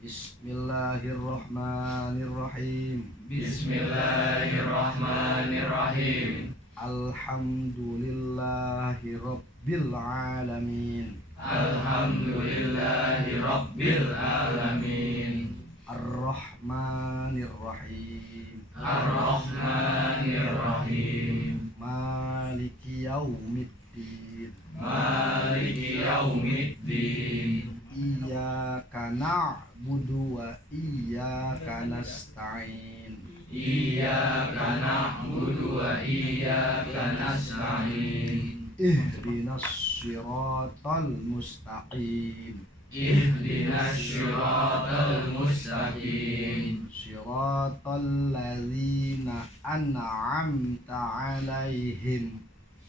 Bismillahirrahmanirrahim. Bismillahirrahmanirrahim. Alhamdulillahi rabbil alamin. Alhamdulillahi rabbil alamin. Ar-Rahmanir-Rahim. Ar-Rahmanir-Rahim. Maliki yaumiddin. Maliki yaumiddin. Iyyaka na'budu wa iyyaka nasta'in. Iyyaka na'budu wa iyyaka nasta'in. Ihdinas siratal mustaqim. Ihdinas siratal mustaqim. Siratal ladzina an'amta 'alaihim.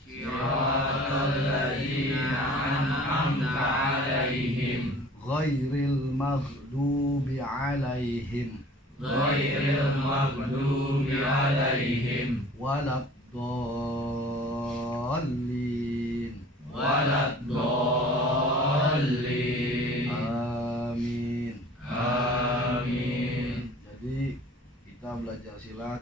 Siratal ladzina an'amta 'alaihim. Ghairil maghdubi 'alaihim Ghairil maghdubi 'alaihim waladdallin. Waladdallin. Amin. Amin. Jadi kita belajar silat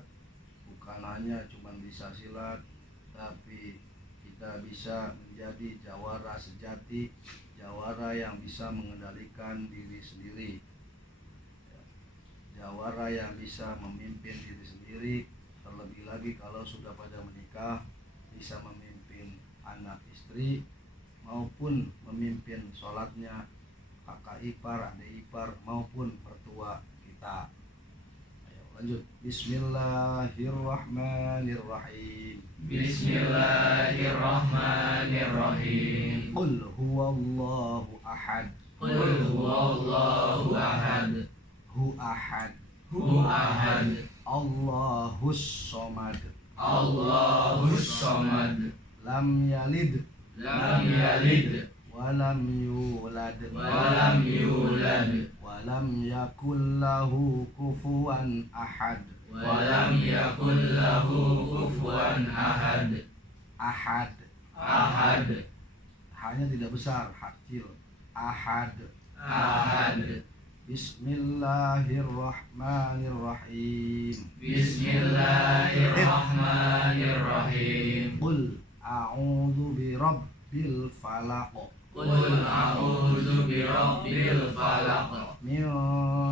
bukan hanya cuma bisa silat, tapi kita bisa menjadi jawara sejati, jawara yang bisa mengendalikan diri sendiri, jawara yang bisa memimpin diri sendiri, terlebih lagi kalau sudah pada menikah bisa memimpin anak istri maupun memimpin sholatnya kakak ipar, adik ipar maupun mertua kita. Ayo lanjut. Bismillahirrahmanirrahim. Bismillahirrahmanirrahim. Qul huwallahu ahad. Qul huwallahu ahad. Hu ahad. Hu ahad. Allahus somad. Allahus samad. Lam yalid Lam yalid walam yulad walam yulad walam yakul lahu kufuwan ahad. walam yakul lahu kufuwan ahad. Ahad. Ahad. Hanya tidak besar, hak kecil. Ahad. Ahad. Bismillahirrahmanirrahim. Bismillahirrahmanirrahim. Qul a'udzu birabbil falaq. Qul a'udzu birabbil falaq. Min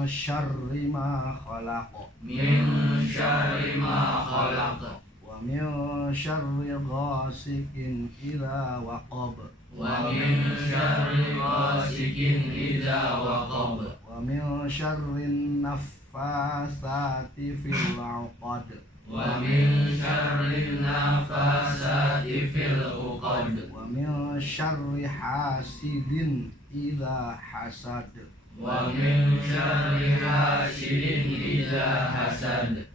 syarri ma khalaq. Min syarri ma khalaq. Wa min syarri ghasikin idza waqab. Wa min syarri ghasikin idza waqab. Wa min syarri naffasati fil 'uqad. Wa min syarri nafasati fil uqad. Wa min syarri hasidin idza hasad. Wa min syarri hasidin idza hasad.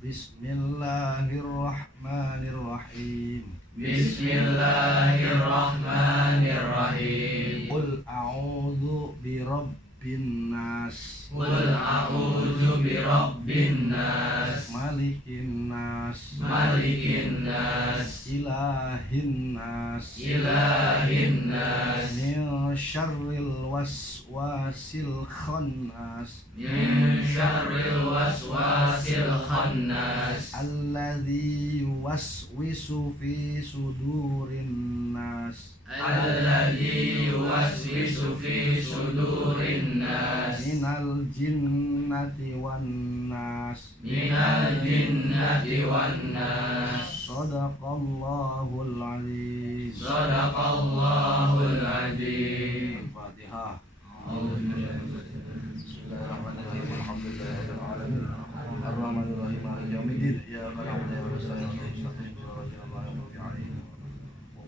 Bismillahirrahmanirrahim. Bismillahirrahmanirrahim. Qul a'udzu birabbin nas. Qul a'udzu birabbin nas. Malikin nas. Malikin nas. Ilahin nas. Ilahin nas. Min syarril waswasil khannas. Min syarril waswasil khannas. Alladzi yuwaswisu fi sudurin nas. Alladzi yuwaswisu fi sudurin nas. Minal jinnati wan nas. Minal jinnati wan nas. Shadaqallahul azim. Shadaqallahul azim. Al-Fatihah. Bismillahirrahmanirrahim. Alhamdulillahirabbil alamin. Ar-Rahmanir-Rahim. Maliki yaumiddin. Iyyaka na'budu wa iyyaka nasta'in. Ihdinas siratal mustaqim.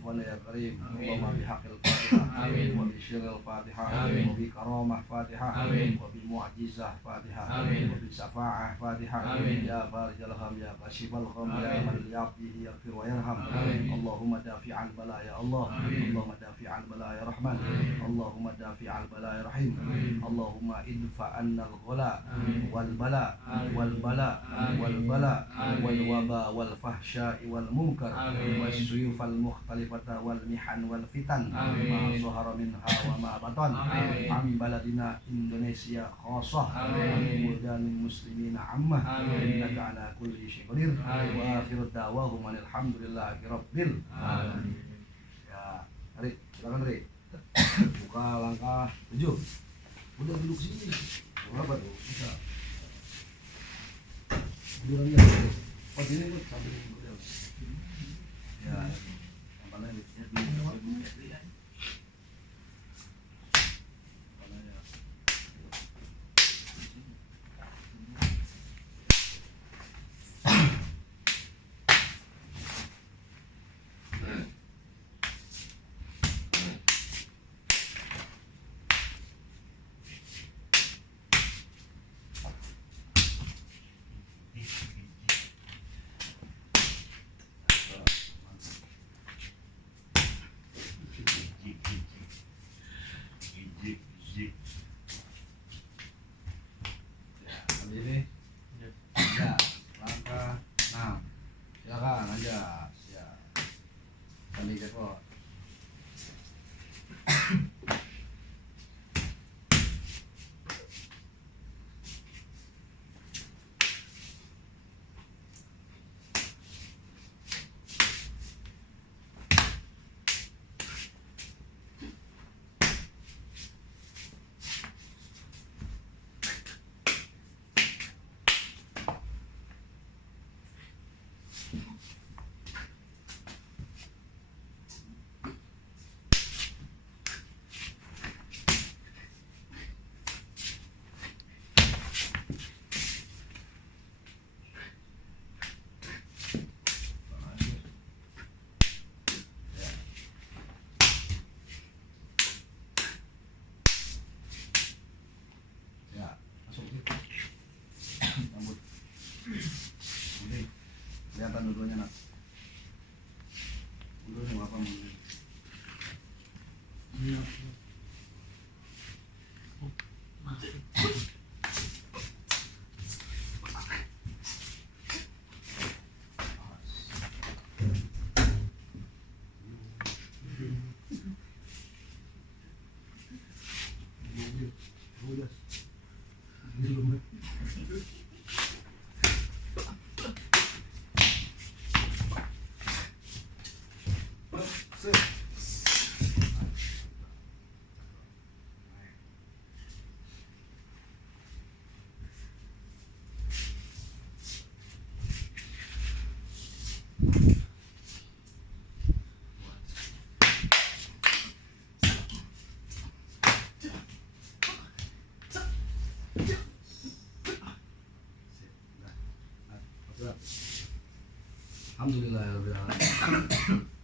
Wala ya karim. Allahumma bihaqqil Fatihah. Amin. Wa bi syirril Fatihah. Amin. Wa bi karamah Fatihah. Amin. Wa bi mu'jizah Fatihah. Amin. Wa bi syafa'ah Fatihah. Amin. Ya farijal ham, ya kashifal gham, ya Amin. man li'abdihi yaghfir wa yarham. Amin. Allahumma dafi'al bala ya Allah. Amin. Allahumma dafi'al bala ya Rahman. Amin. Allahumma dafi'al bala ya Rahim. Amin. Allahumma idfa'anna al-ghala Amin. wal bala Amin. wal bala Amin. wal bala Amin. wal waba wal fahsya'i wal munkar Amin. was suyufal mukhtalifata wal mihan wal fitan Amin. ma zahara minha wa ma batan Amin. am baladina Indonesia khassah Amin. wa buldanil muslimina ammah Amin. innaka ala kulli syai'in qadir Amin. wa akhiru da'wahum alhamdulillahi rabbil alamin. Ya, Ri, silakan Ri. Buka langkah 7. Udah duduk sini. Apa tuh? Bisa. Durannya. Oh, sini Bu, sambil dulu. Ya. Yang mana ini? Ya, dulu. Mana ya? Ya, kali ini. Ya, langkah 6. Silakan aja. Ya. Sandi kepot. Ya, masuk gitu. Rambut. Oke. Kelihatan dua-duanya, Nak. Dua-duanya apa mau? Alhamdulillahirabbil alamin.